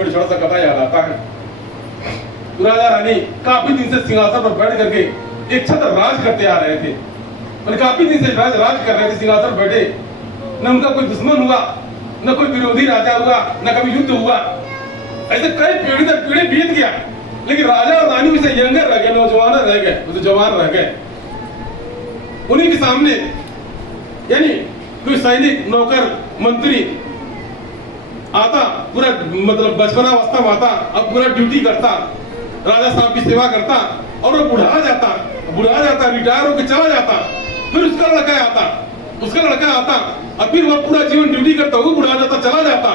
पेड़ छोटा सा कथा याद आता है। राजा रानी काफी दिन से सिंहासन पर बैठ करके एक छत्र राज करते आ रहे थे और काफी दिन से राज कर रहे थे, सिंहासन बैठे। न उनका कोई दुश्मन हुआ, न कोई विरोधी राजा हुआ, न कभी युद्ध हुआ। ऐसे कई पीढ़ी दर पीढ़ी बीत गया, लेकिन राजा और रानी में से यंगर रह गए, नौजवान रह गए, तो जवान रह गए। उन्हीं के सामने यानी कोई सैनिक, नौकर, मंत्री आता, पूरा मतलब बचपनावस्था में आता, अब पूरा ड्यूटी करता, राजा साहब की सेवा करता और वो बुढ़ा जाता, रिटायर होकर चला जाता। फिर उसका लड़का आता और फिर वो पूरा जीवन ड्यूटी करता, वो बुढ़ा जाता, चला जाता।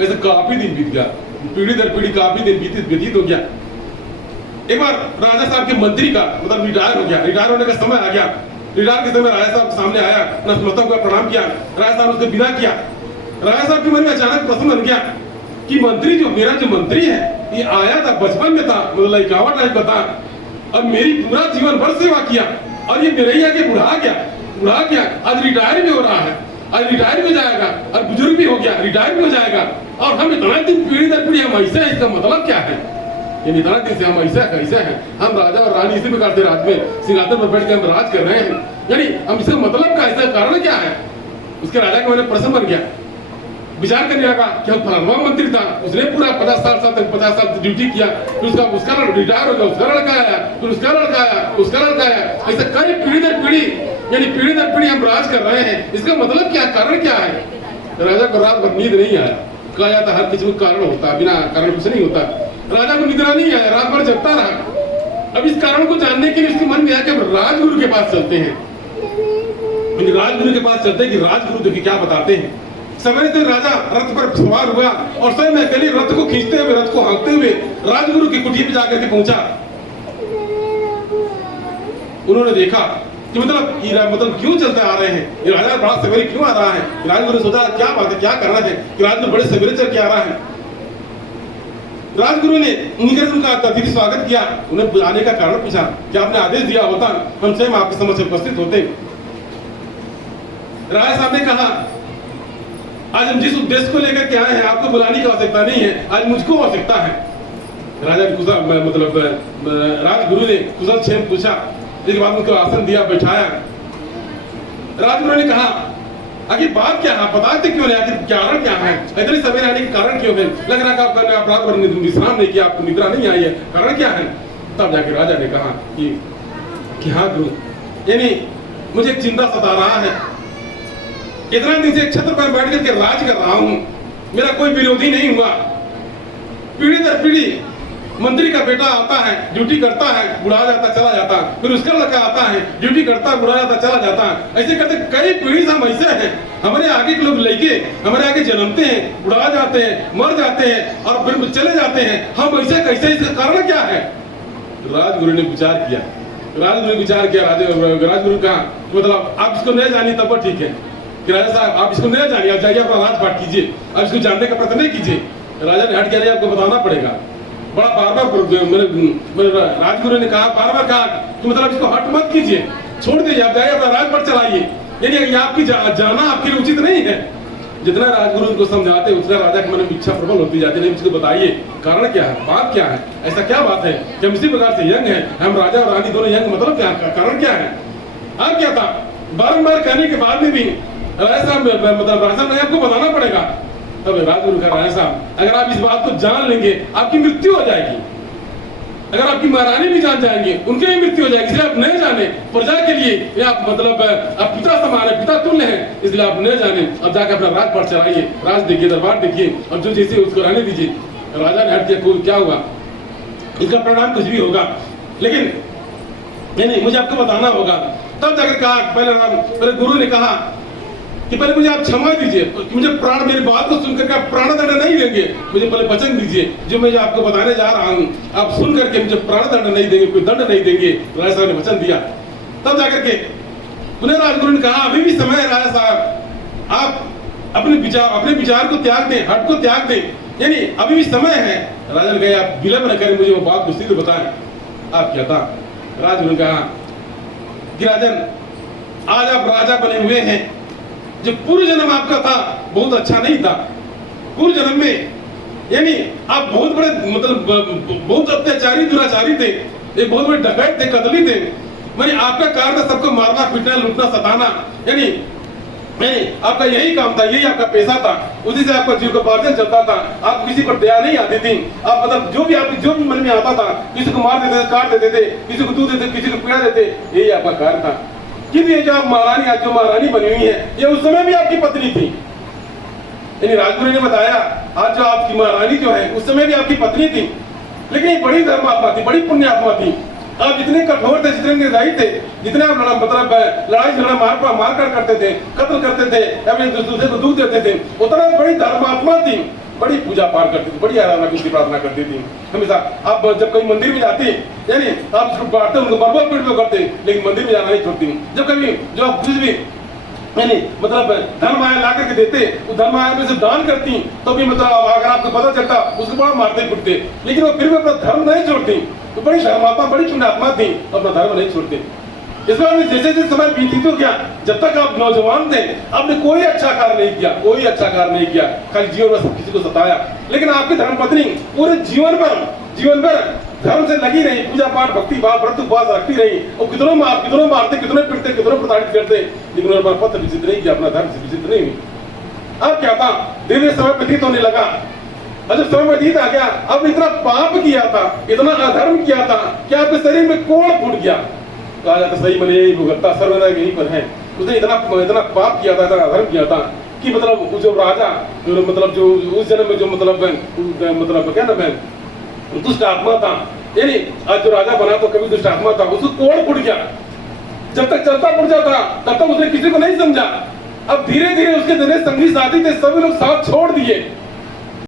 ऐसे काफी दिन बीत गया, पीढ़ी दर पीढ़ी काफी दिन व्यतीत हो गया। एक बार राजा साहब के मंत्री का मतलब रिटायर हो गया, रिटायर होने का समय आ गया। रिटायर के समय राजा साहब सामने आया, नतमस्तक को प्रणाम किया। राजा साहब उससे विदा किया। राजा साहब के मन में अचानक प्रश्न बन गया कि मंत्री जो मेरा जो मंत्री है, ये आया था बचपन में था, मतलब लड़कावा टाइप का था, और मेरी पूरा जीवन भर सेवा किया, और ये मेरे ही आगे बुढ़ा गया। आज रिटायर भी हो रहा है, आज रिटायर भी हो जाएगा, और बुजुर्ग भी हो गया, रिटायर भी हो जाएगा, और हम इतना दिन पीढ़ी दर पीढ़ी हम ऐसे हैं। इसका मतलब क्या है? ये इतना दिन से हम ऐसा कैसे हैं? हम राजा और रानी इसी प्रकार से राज में सिंहासन पर बैठ के हम राज कर रहे हैं, यानी हम इसका मतलब का इसका कारण क्या है? उसके राजा के मैंने प्रश्न बन गया, विचार करने लगा कि हम फलाना मंत्री था, उसने पूरा 50 साल ड्यूटी किया, फिर उसका रिटायर हो गया, उसका लड़का आया, फिर उसका लड़का आया, ऐसा कई पीढ़ी दर पीढ़ी, यानी पीढ़ी दर पीढ़ी हम राज कर रहे हैं। इसका मतलब क्या, कारण क्या है? राजा को रात भर नींद नहीं आया। कहा जाता हर किसी को कारण होता है, बिना कारण कुछ नहीं होता। राजा को निद्रा नहीं आया, रात भर जगता रहा। अब इस कारण को जानने के लिए उसके मन में आया कि राजगुरु के पास चलते हैं, राजगुरु के पास चलते हैं कि राजगुरु देखिए क्या बताते हैं। समय से राजा रथ पर सवार हुआ और स्वयं अकेले रथ को खींचते हुए, रथ को हाँकते हुए राजगुरु की कुटी पे जाकर के पहुंचा। उन्होंने देखा कि मतलब क्यों चलते आ रहे हैं, ये राजा बड़ा सवेरे क्यों आ रहा है। राजगुरु ने सोचा क्या बात है, क्या करना है कि राजगुरु बड़े सवेरे चल के आ रहा है। राजगुरु ने उनका अतिथि स्वागत किया, उन्हें बुलाने का कारण पूछा कि आपने आदेश दिया होता हम स्वयं आपके समक्ष उपस्थित होते। राजा साहब ने कहा आज हम जिस उद्देश्य को लेकर के आए हैं, आपको बुलाने की आवश्यकता नहीं है, आज मुझको आवश्यकता है। राजा ने राजगुरु ने कुशल क्षेम पूछा, इसके बाद उनको आसन दिया, बैठाया। राजगुरु ने कहा आखिर बात क्या है, बताते क्यों नहीं, आखिर कारण क्या है, इतने सवेरे आने के कारण क्यों है? लग रहा है आप रात भर विश्राम नहीं किया, आपको निद्रा नहीं आई है, कारण क्या है? तब जाके राजा ने कहा कि हाँ गुरु, यानी मुझे एक चिंता सता रहा है। इतना दिन से छत्र पर बैठ करके राज कर रहा हूँ, मेरा कोई विरोधी नहीं हुआ। पीढ़ी दर पीढ़ी मंत्री का बेटा आता है, ड्यूटी करता है, बुढ़ा जाता, चला जाता, फिर उसका लड़का आता है, ड्यूटी करता, बुढ़ा जाता, चला जाता। ऐसे करते कई पीढ़ी से हम ऐसे हैं। हमारे आगे के लोग लड़के हमारे आगे जन्मते हैं, बुढ़ा जाते हैं, मर जाते हैं और फिर चले जाते हैं। हम ऐसे कैसे, इसका कारण क्या है? राजगुरु ने विचार किया। राजगुरु कहा मतलब आप इसको नहीं जानिए तब ठीक है कि राजा साहब आप इसको नहीं जानिए, आप जाइए अपना राजपाट कीजिए, आप इसको जानने का प्रयत्न नहीं कीजिए। राजा ने हट गया, आपको बताना पड़ेगा। बड़ा बार मेरे राजगुरु ने कहा, बार बार कहा कि मतलब इसको हट मत कीजिए, छोड़ दीजिए, आप जाइए अपना राजपाट चलाइए। यानी आपकी जाना आपके लिए उचित नहीं है। जितना राजगुरु उनको समझाते उतना राजा के मन में इच्छा प्रबल होती जाती है। इसको बताइए कारण क्या है, बात क्या है, ऐसा क्या बात है कि हम इसी प्रकार से यंग है, हम राजा और रानी दोनों यंग, मतलब क्या कारण क्या है? और क्या था? बारंबार कहने के बाद में भी राजा साहब मतलब राजा साहब ने आपको बताना पड़ेगा। तब राजगुरु का राजा साहब अगर आप इस बात को जान लेंगे आपकी मृत्यु हो जाएगी, अगर आपकी महारानी भी जान जाएंगे उनकी भी मृत्यु हो जाएगी, इसलिए आप नहीं जाने। प्रजा के लिए आप मतलब आप पिता समान है, पिता तुल्य है, इसलिए आप नहीं जाने। अब जाकर अपना राजपाट चलाइए, राज देखिए, दरबार देखिए, और जो जैसे उसको रहने दीजिए। राजा ने हट किया, क्या हुआ, इसका परिणाम कुछ भी होगा, लेकिन नहीं मुझे आपको बताना होगा। तब जाकर कहा, पहले गुरु ने कहा कि पहले मुझे आप क्षमा दीजिए, मुझे प्राण, मेरी बात को सुनकर आप प्राण दंड नहीं देंगे, मुझे पहले वचन दीजिए जो मैं आपको बताने जा रहा हूँ, आप सुन करके मुझे प्राण दंड नहीं देंगे, कोई दंड नहीं देंगे। राजा साहब ने वचन दिया। तब जाकर के पुनः राजगुरु ने कहा अभी भी समय है राजा साहब, आप अपने विचार को त्याग दें, हट को त्याग दें, यानी अभी भी समय है। राजा ने कहा आप विलंब न करें, मुझे वो बात को शीघ्र बताएं, आप क्या था? राजगुरु ने कहा कि राजन आज आप राजा बने हुए हैं, जो पूर्व जन्म आपका था बहुत अच्छा नहीं था। पूर्व जन्म में यानी आप बहुत बड़े मतलब बहुत अत्याचारी दुराचारी थे, एक बहुत बड़े डकैत थे, कतली थे। यानी आपका कार्य था सबको मारना पीटना लूटना सताना, यानी आपका यही काम था, यही आपका पैसा था, उसी से आपका जीविकोपार्जन चलता था। आप किसी पर दया नहीं आती थी, आप मतलब जो भी मन में आता था, किसी को मार देते थे, काट देते थे, किसी को दूध देते, किसी को पीड़ा देते, यही आपका कार्य था। किंतु ये जो आप महारानी, आज जो महारानी बनी हुई है, ये उस समय भी आपकी पत्नी थी। यानी राजगुरु ने बताया आज जो आपकी महारानी जो है उस समय भी आपकी पत्नी थी, लेकिन ये बड़ी धर्मात्मा थी, बड़ी पुण्यात्मा थी। आप जितने कठोर थे, जितने निर्दयी थे, जितने आप मतलब लड़ाई झगड़ा मार कर करते थे, कत्ल करते थे, अपने दूसरे को दुख देते थे, उतना बड़ी धर्मात्मा थी, बड़ी पूजा पाठ करती थी, बड़ी आराधना की प्रार्थना करती थी हमेशा। आप जब कहीं मंदिर में जाती, यानी आप बांटते उनको बरबर पीड़ करते, लेकिन मंदिर में जाना नहीं छोड़ती। जब कभी जो आप कुछ भी यानी मतलब धर्म आया ला करके देते, उस धर्म आया में से दान करती, तो भी मतलब अगर आपको पता चलता उसको बड़ा मारते पीटते, लेकिन वो फिर भी अपना धर्म नहीं छोड़ती। तो बड़ी धर्मात्मा, बड़ी पुण्यात्मा थी, अपना धर्म नहीं छोड़ते। इस बार में जैसे जैसे समय बीती तो क्या, जब तक आप नौजवान थे आपने कोई अच्छा कार्य नहीं किया, कोई अच्छा कार्य नहीं किया, खाली जीवन में सब किसी को सताया। लेकिन आपकी धर्मपत्नी पूरे जीवन भर धर्म से लगी रही, पूजा पाठ भक्ति भाव व्रत उपवास रखती रही, और कितनों मारते, कितनों पीटते, कितनों प्रताड़ित करते, लेकिन उन्होंने पथ विचित नहीं किया, अपना धर्म से विचित नहीं हुई। अब क्या था, धीरे समय व्यतीत होने लगा, और जब समय व्यतीत आ गया, अब इतना पाप किया था, इतना अधर्म किया था कि आपके शरीर में कोड़ फूट गया। कहा जाता सही मन यही भुगतता, सर्वनरक यहीं पर है। उसने इतना पाप किया था, इतना अधर्म किया था कि मतलब जो राजा मतलब जो उस जन्म में जो मतलब क्या नाम है, दुष्ट आत्मा था, यानी आज जो राजा बना तो कभी दुष्ट आत्मा था, उसको कोड़ फूट गया। जब तक चलता फूट जाता तब तक उसने किसी को नहीं समझा। अब धीरे धीरे उसके जितने संगी साथी थे सभी लोग साथ छोड़ दिए।